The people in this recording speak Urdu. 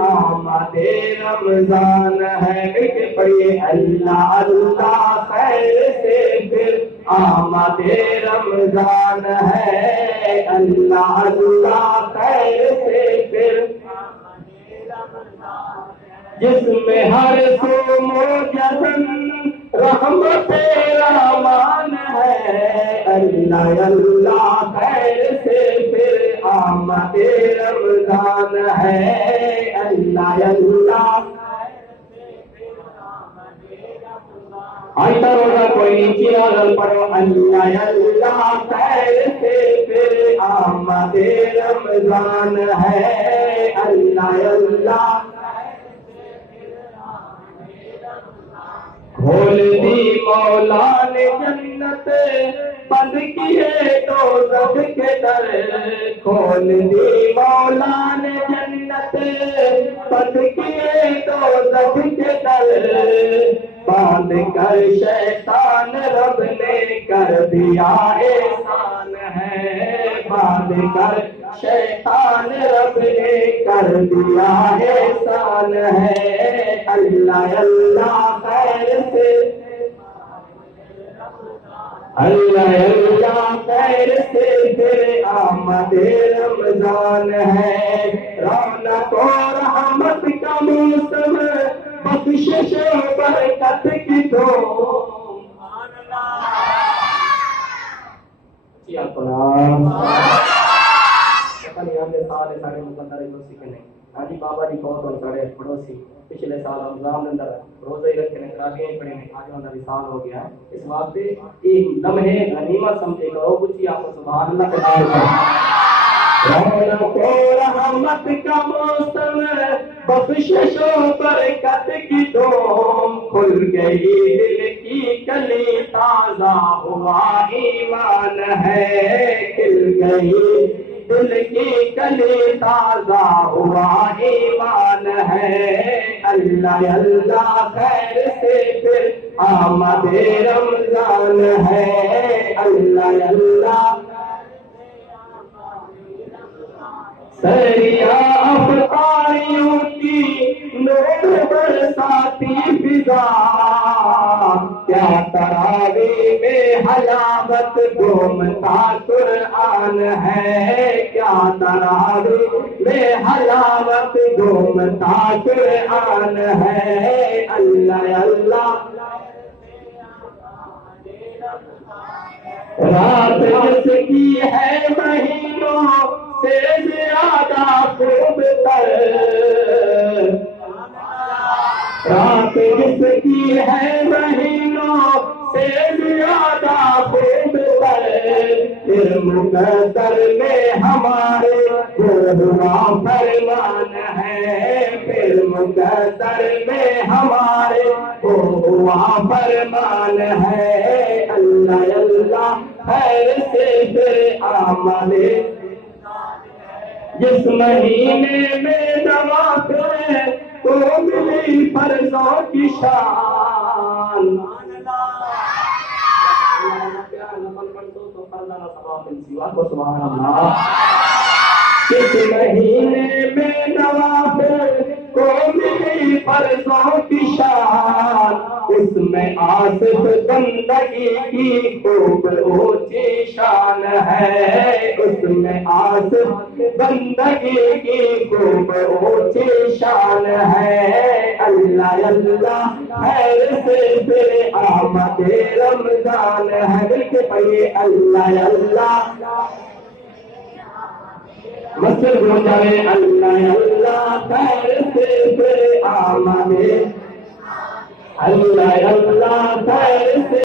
آمد رمضان ہے، مل کے پڑھیے اللہ اللہ خیر سے پھر آمد رمضان ہے، اللہ اللہ خیر سے پھر جس میں ہر سوم و جزن رحمت رحمان ہے، اللہ اللہ خیر سے پھر آمد رمضان ہے، اللہ اللہ آئیتا روزہ کوئی نیچی نازل پڑھو اللہ اللہ خیر سے پھر آمد رمضان ہے، اللہ اللہ کھول دی مولا نے جنت بند کیے دوزخ کے در، کھول دی مولا نے جنت بند کیے دوزخ کے در، باندھ کر شیطان رب نے کر دیا احسان ہے، باندھ کر شیطان رب نے کر دیا احسان ہے، اللہ اللہ خیر سے اللہ اللہ خیر سے پھر آمد رمضان ہے، رونق و رحمت کا موسم بخشش و برکت کی دو سارے مقدر سیکھنے حاجی بابا جی بہت اور سارے پڑوسی پچھلے سال رمضان اندر روزے ہی رکھے نے تراویح پڑھے نے، آج انہاں دی سال ہو گیا ہے، اس واسطے ایک لمحے غنیمت سمجھے کرو کچھ آپ سبحان اللہ کے نام پر رونق و رحمت کا موسم بخشش و برکت کی دوم، کھل گئی دل کی کلی تازہ ہوا ایمان ہے، کھل گئی دل کی کلی تازہ ہوا ایمان ہے، اللہ اللہ خیر سے پھر آمد رمضان ہے، اللہ اللہ سریا افطاریوں کی نور برساتی فضا، کیا تراویح میں حلاوت گھومتا قرآن ہے، کیا تراویح میں حلاوت گھومتا قرآن ہے، اللہ اللہ رات جس کی ہے مہینوں سے زیادہ خوب تر، رات جس کی ہے مہینوں سے زیادہ خوب تر، پھر مقدر میں ہمارے ہوا فرمان ہے، پھر مقدر میں ہمارے ہوا فرمان ہے، اللہ اللہ خیر سے پھر آمد جس مہینے میں نوافل تو ملی فرضوں کی شان، سبحان اللہ جس مہینے میں نوافل کو ملی فرضوں کی شان، اس میں آصف بندگی کی خوب اونچی شان ہے، اس میں آصف بندگی کی خوب اونچی شان ہے، اللہ اللہ خیر سے پھر آمد رمضان ہے، مل کے پڑھیے اللہ اللہ مسجد گنجائے اللہ اللہ خیر سے پھر آمد اللہ